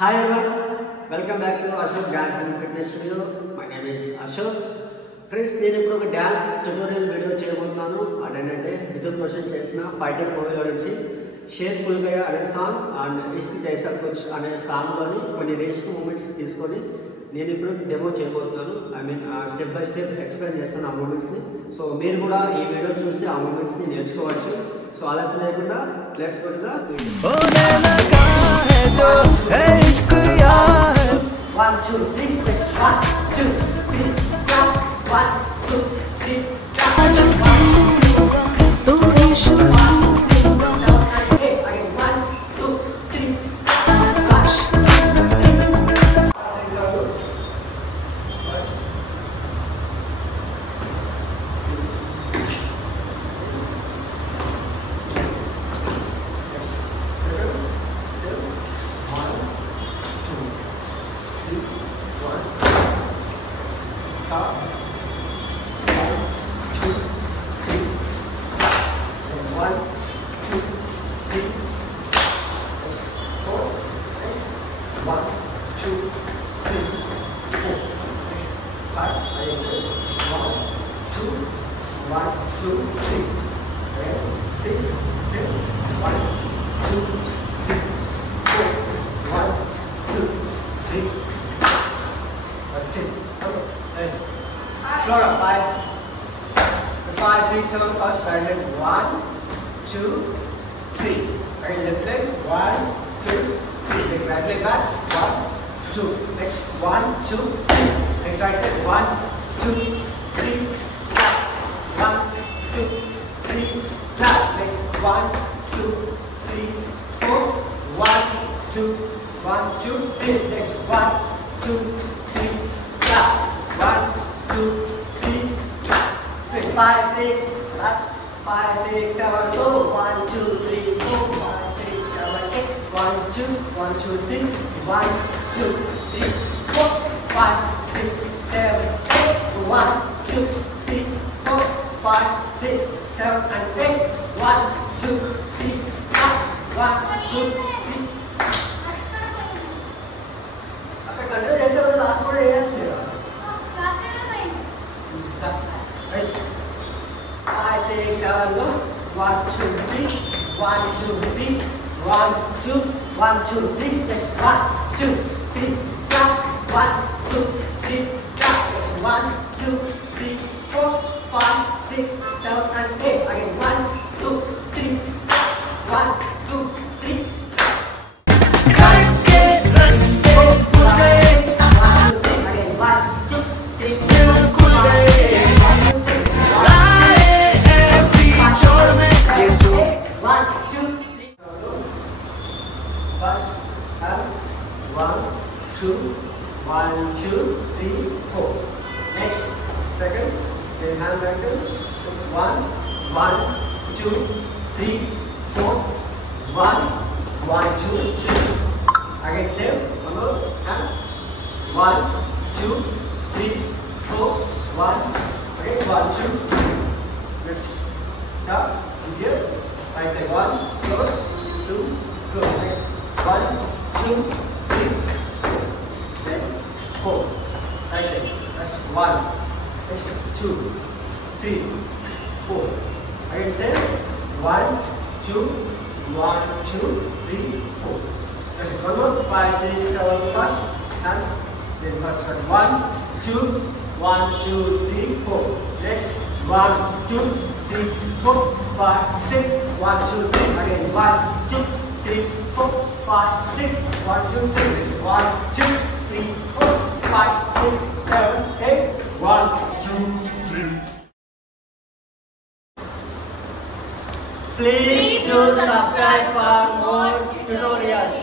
Hi everyone, welcome back to Ashok Dance and Fitness Studio. My name is Ashok. Friends, నేను ఇప్పుడు ఒక dance tutorial video చేయబోతున్నాను. అదేంటంటే rhythm question చేసిన ఫైటర్ మూవీలో నుంచి షేర్ పుల్ గయా అనే సాంగ్ అండ్ ఇష్క్ జైసా కుచ్ అనే సాంగ్లోని కొన్ని రేషన్ మూమెంట్స్ తీసుకొని నేను ఇప్పుడు డెమో చేయబోతున్నాను. స్టెప్ బై స్టెప్ ఎక్స్ప్లెయిన్ చేస్తాను ఆ మూమెంట్స్ని. సో మీరు కూడా ఈ వీడియో చూసి ఆ మూమెంట్స్ని నేర్చుకోవచ్చు. సో ఆలస్యం లేకుండా let's go to the video. 1 2 3 1 2 3 1 2 3 Floor up, 5, 6, 7, first right leg, 1, 2, 3. Again left leg, 1, 2, 3. Take right leg back, 1, 2. Next, 1, 2, 3. Next right leg, 1, 2, 3. Clap. 1, 2, 3. Clap. Next, 1, 2, 3, 4. 1, 2, 1, 2, 3. Next, 1, 2, 3. Clap. 1, 2, 3, 5, 6, last 5, 6, 7, go 1, 2, 3, 4, 5, 6, 7, 8, 1, 2, 1, 2, 3, 1, 2, 3, 4, 5, 6, 7, 8, 1, 2, 3, 4, 5, 6, 7, and 8, 1, 2, 3, 1, 2, 3. అక్కడ కంట్రోల్ చేసే వల్ల లాస్ట్ కూడా వేయాల్సింది. Right. 5, 6, 7, go. 1, 2, 3. 1, 2, 3. 1, 2, 1, 2, 3. Next, 1, 2, 3. Clap. 1, 2, 3. Clap. Next, 1, 2, 3, 4, 5, 6, 7, and 8. Again, 1, 2, 3. 1, 2, 3. First, as 1, 2, 1, 2, 3, 4. Next, second, then hand ankle. 1, 1, 2, 3, 4. 1, 1, 2, 3. Again, same. One more hand. 1, 2, 3, 4. 1. Again, 1, 2, 3. Next, down here. Right leg 1, close, 2, close. Next. 1, 2, 3, 4. Then 4. Right leg. Next 1. Next 2, 3, 4. Again same. 1, 2, 1, 2, 3, 4. Next one more. 5, 6, 7. First and then first start. 1, 2, 1, 2, 3, 4. Next 1, 2, 3, 4, 5, 6. 1, 2, 3. Again 1, 2, 3, 4, 5, 6, 1, 2, 3, next 1, 2, 3, 4, 5, 6, 7, 8, 1, 2, 3. Please do subscribe for more tutorials.